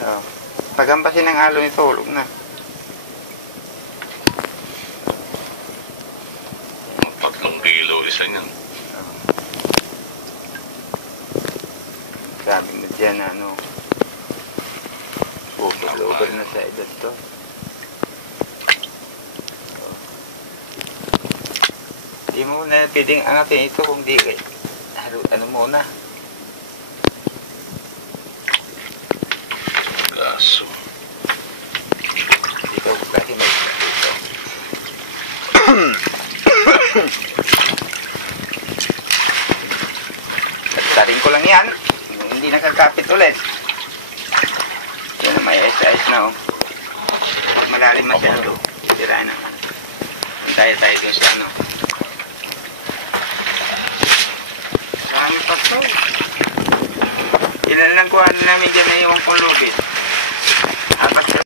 Oh. Pagampasin ng alo nito, hulog na. 3 kilo isa niyan. Oh. Sabi mo dyan, ano, over na sa edad to. Oh. Di mo na pwedeng angatin ito kung di, ano muna. Kaso. Dito kasi may dito. Tarin ko lang yan. Hindi nakakapit ulit. Yan na may ayos na oh. Malalim masyado. Tira na. Antay tayo dun sa ano. Marami pa to. Ilan lang kuha namin dyan na iwan kong lubid.